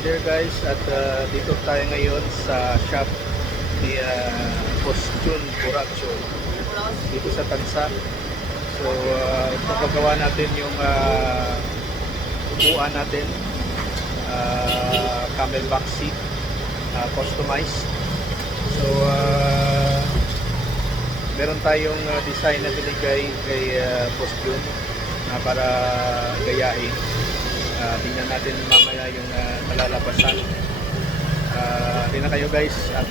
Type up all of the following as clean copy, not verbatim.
Hi there guys, at dito tayo ngayon sa shop ni Boss Jun Buracho dito sa Tansa. So ipapagawa natin yung upuan natin, camelback seat, customized. So meron tayong design na binigay kay Boss Jun para gayahin. Tingnan natin mamaya yung malalabasan. Tingnan kayo guys at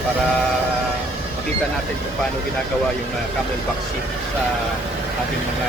para makita natin kung paano ginagawa yung camelback seat sa ating mga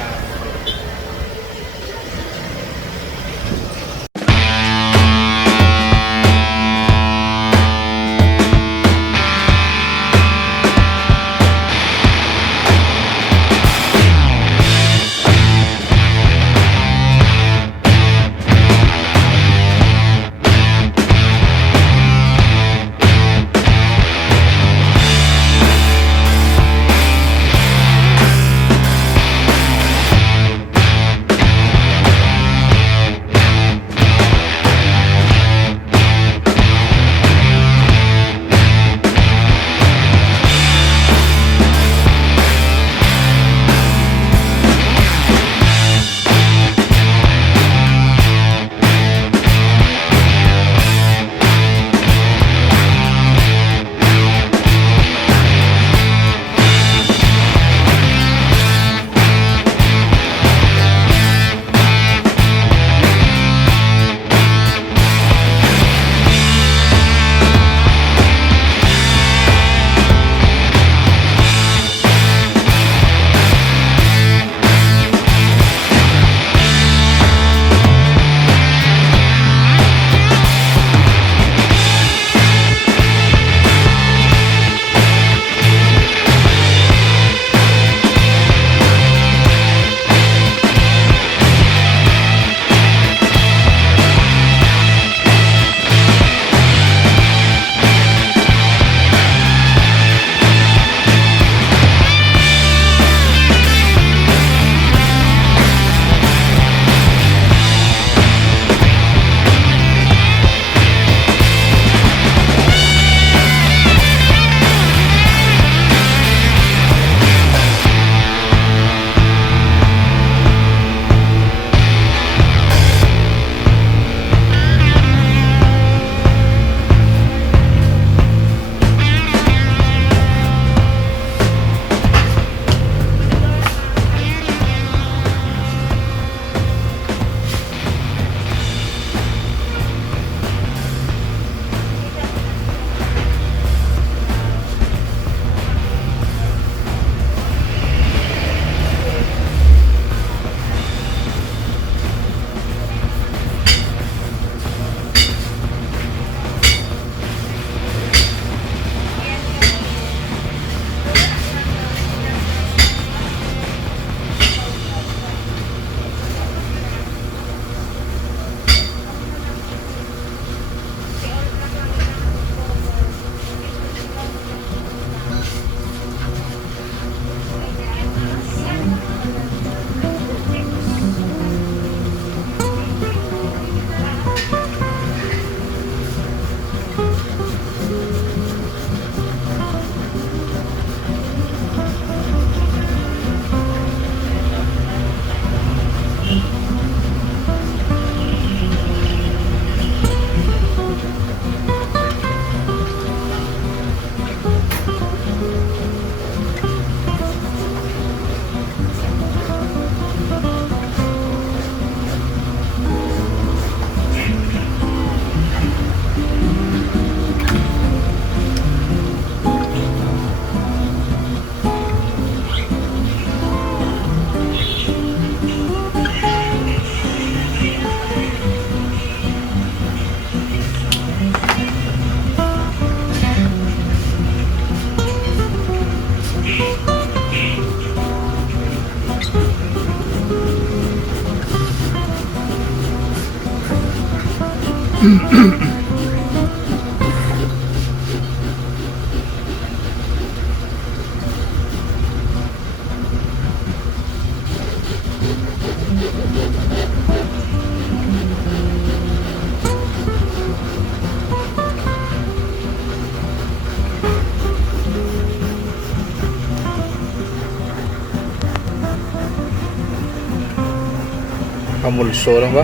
Kamulso lang ba?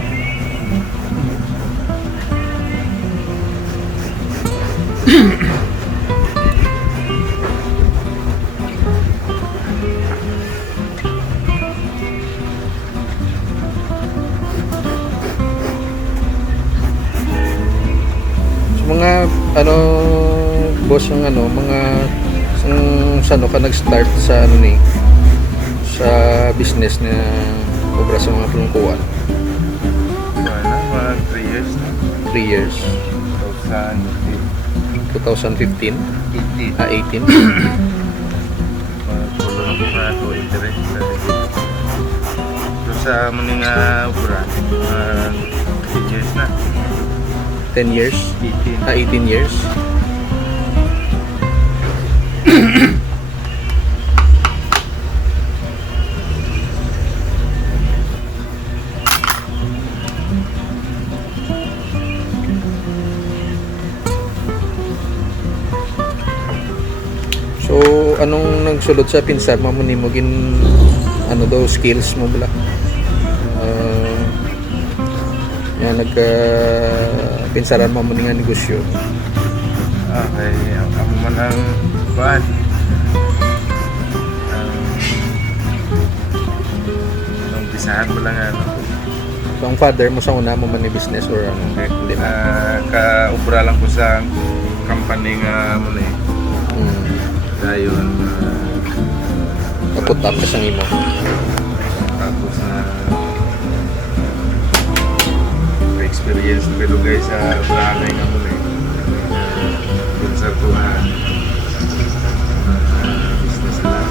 So, mga ano boss ang ano mga sa ano ka nag-start sa ano ni sa business na obra sa mga plungkuan? Wala, mga 3 years na. 3 years. 2015. 2015? 18. 18? Tulong ko na ako, interest sa dito. So sa muning obra, 8 years na. 10 years? 18. 18 years? So, anong nagsulod sa pinsan mo ni mo gin ano daw skills mo bala? Yan pinsaran mo nga negosyo. Okay, ako man ang kuhaan. Umpisahan mo lang ano. So, ang father mo sa una mo man ni business or ano? Hindi na. Ka-obra lang ko sa company nga muna eh. Dayon, Kaput up ka sa imo. tapos na experience na belugay sa bahay nga muna eh. Dun sa tuhan, business lang.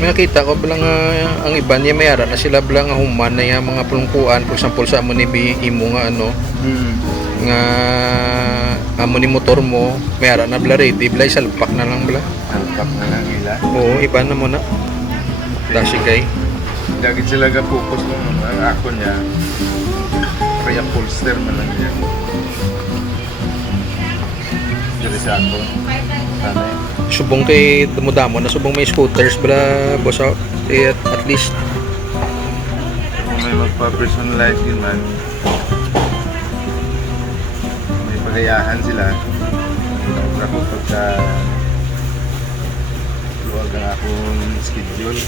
May nakita ko bilang ang iba niya mayara na sila bilang human na yung mga pulungkuan for example sa amo ni imo nga ano nga amo ni motor mo mayara na bla ready bla isalpak na lang bla. Halpak na lang ila. Oo, iba na mo na. Dasi kay. Dagit sila ga-focus mo ang ako niya. Pre-upholster man lang niya. Dili sa ako. Sana eh. Subong kay dumudamo na subong may scooters bla boss out. At least Kung may magpa-personalize din man, may pagayahan sila. Ako pagka luwag ang akong schedule.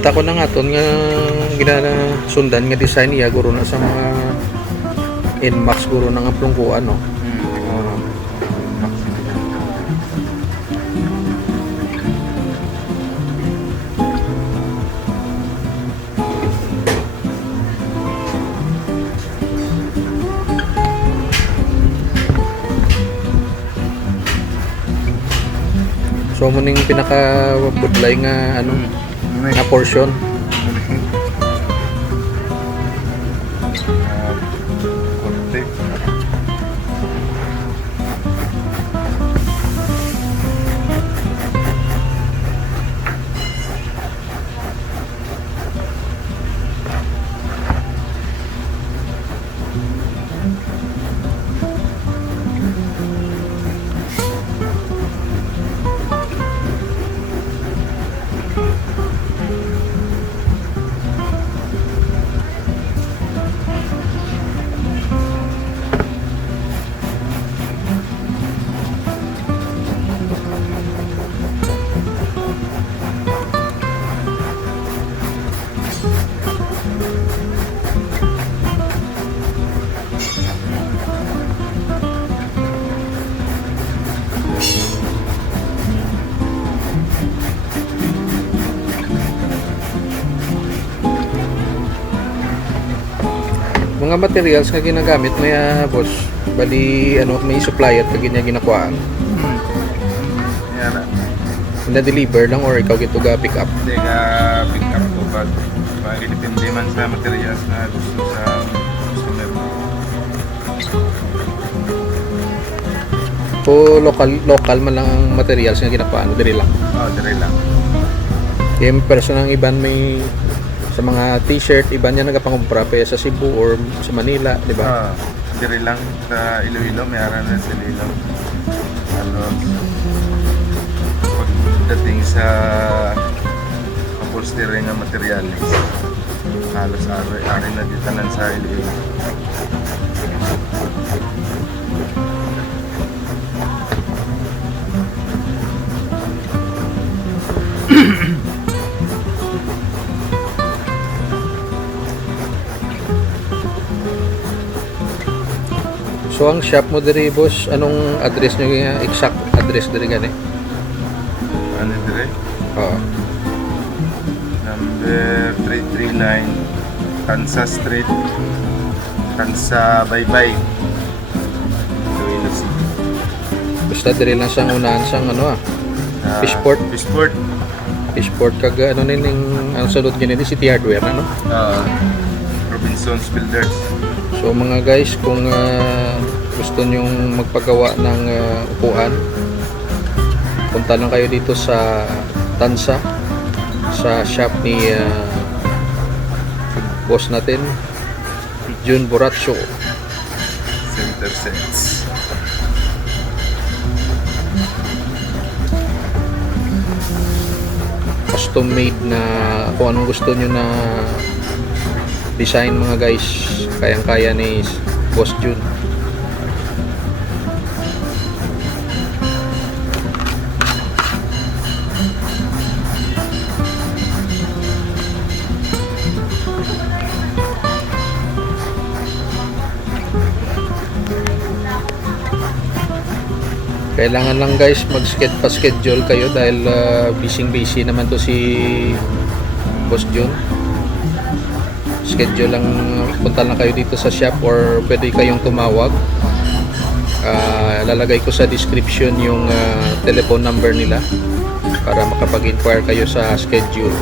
nakita ko na nga ton nga ginasundan nga design niya guro na sa mga Nmax guro na nga plungkuan no. Oo. So mo ning pinaka budlay nga ano nga portion. Korte. Mga materials nga ginagamit may boss. Bali ano may supplier pag niya ginakuhaan. Yan na. Na-deliver lang or ikaw gito ga pick up. Hindi ka pick up ko pag depende man sa materials na gusto sa customer mo. O local man lang ang materials nga ginakuhaan, diri lang. Dire lang. Yung person ng iban may sa mga t-shirt, iban niya nagapangumpra pa sa Cebu or sa Manila, di ba? Dire lang sa Iloilo, may araw na sa Iloilo. Ano, pagdating sa upholstery nga materials, halos ari na dito lang sa Iloilo. So ang shop mo diri boss, anong address niyo nga exact address diri gani? Ano dire? Oo. Number 339 Kansa Street, Kansa Baybay, Iloilo City. Basta diri lang sa unahan sang ano Fishport. Fishport. Fishport kag ano ning ang sulod gani City Hardware ano. Robinson's Builders. So mga guys, kung gusto nyong magpagawa ng upuan, punta lang kayo dito sa Tansa, sa shop ni boss natin, Jun Borracho. Center Sets. Custom made na kung anong gusto nyo na design mga guys, kayang-kaya ni Boss Jun. Kailangan lang guys pa-schedule kayo dahil busy naman to si Boss Jun. Schedule lang, punta lang kayo dito sa shop or pwede kayong tumawag. Lalagay ko sa description yung telephone number nila para makapag-inquire kayo sa schedule.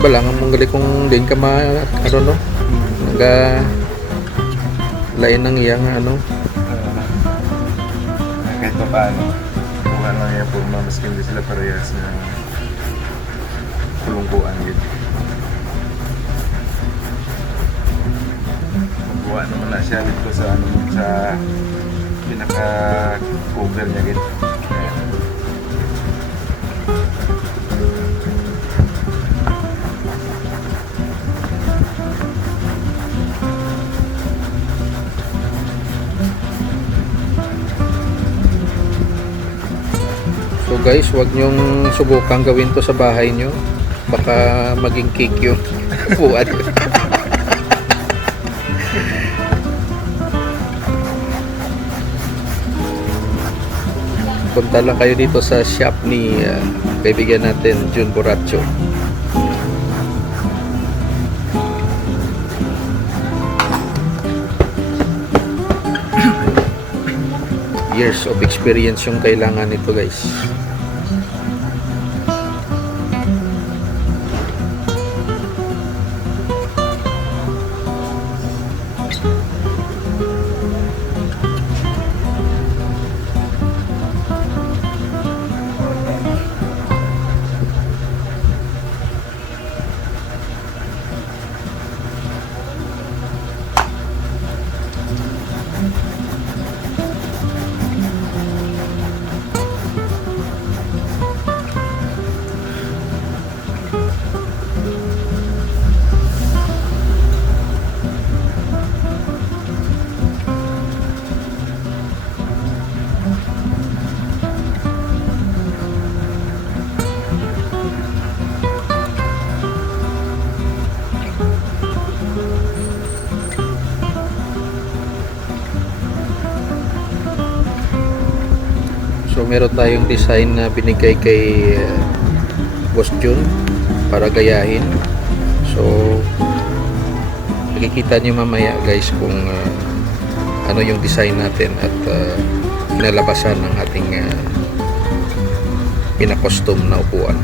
bala nga mong gali kung din ka ano no naga lain ng iya nga ano Kahit pa paano, kung ano yung forma, maski hindi sila parehas ng tulungkuan din. Magbuha naman na siya dito sa ano, sa pinaka-cover niya dito. Ayan. So guys, wag nyong subukang gawin to sa bahay nyo. Baka maging cake yung upuan. Punta lang kayo dito sa shop ni kaibigan natin, Jun Borracho. Years of experience yung kailangan nito guys. So meron tayong design na binigay kay Boss Jun para gayahin. So makikita niyo mamaya guys kung ano yung design natin at kinalabasan ng ating pinakostum na upuan.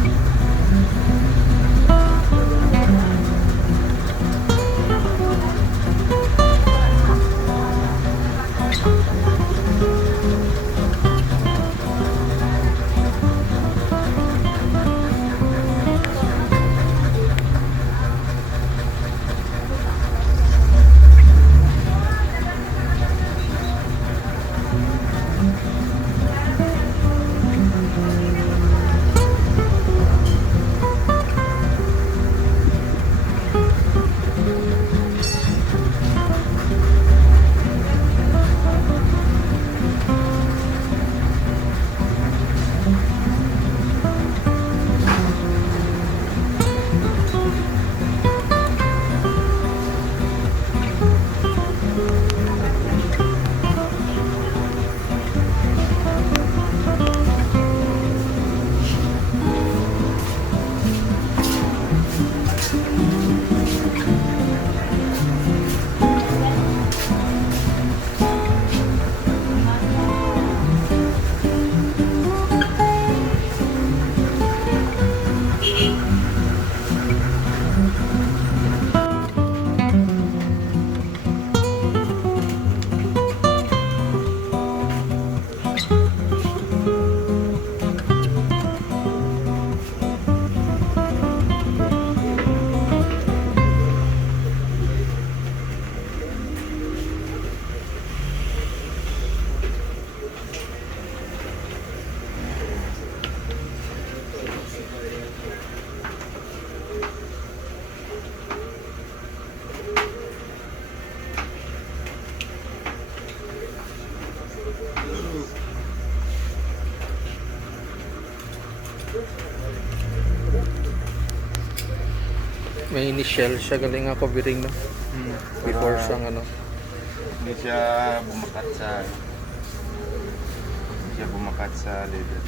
May initial siya galing ako biring no before sang ano. Hindi siya bumakat sa leather.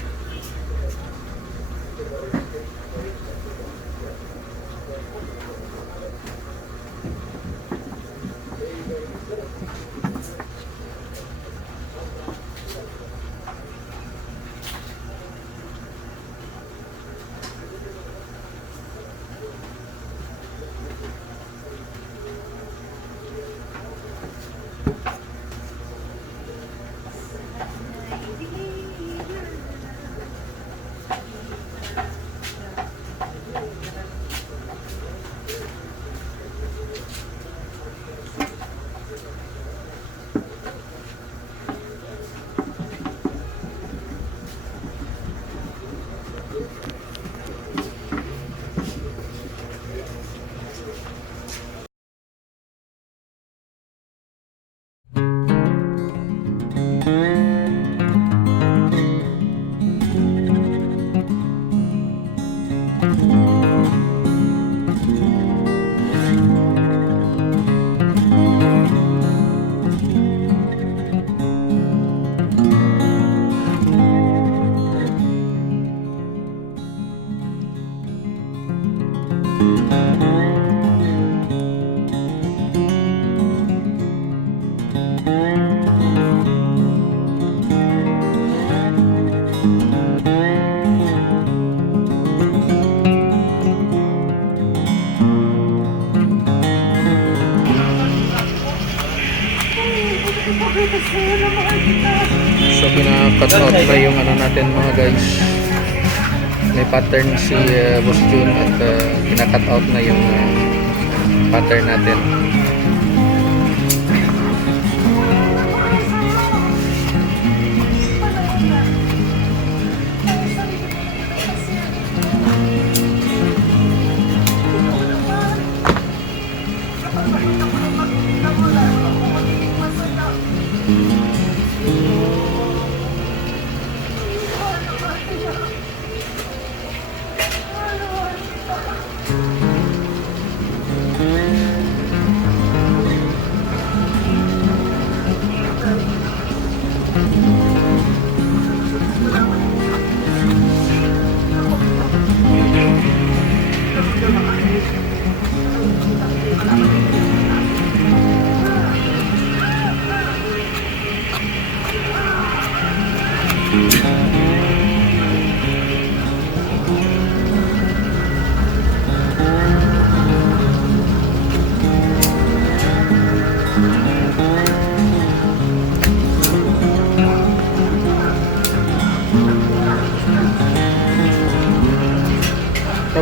So kina-cut out na yung ano natin mga guys. May pattern si Boss Jun at kina-cut out na yung pattern natin.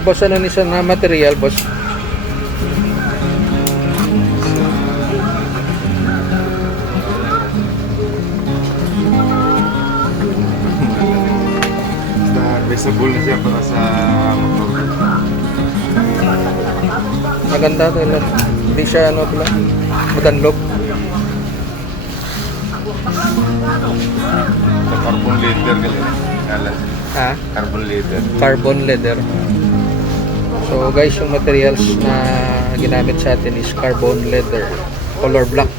Boss, ano ni na material, boss? Visible na siya para sa motor. Maganda to yun. Hindi siya ano pala, madanlog. Sa carbon leather kasi. Kala. Ha? Carbon leather. Carbon leather. So guys, yung materials na ginamit sa atin is carbon leather, color black.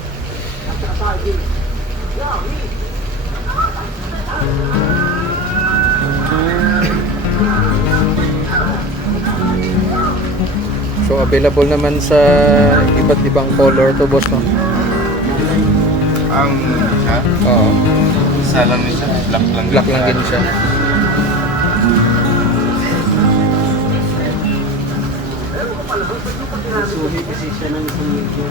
So available naman sa iba't ibang color to, boss, no? Ang siya, Oo, isa lang siya. Black lang. black lang din siya. Suhi kasi siya ng isang medyo.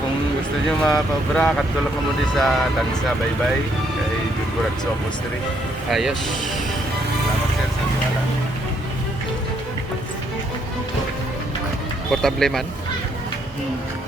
Kung gusto nyo mga paobra, katulog mo din sa Tansa Baybay kay Gugurag sa Street. Ayos. Salamat sir sa tiwala. Portable man. Hmm.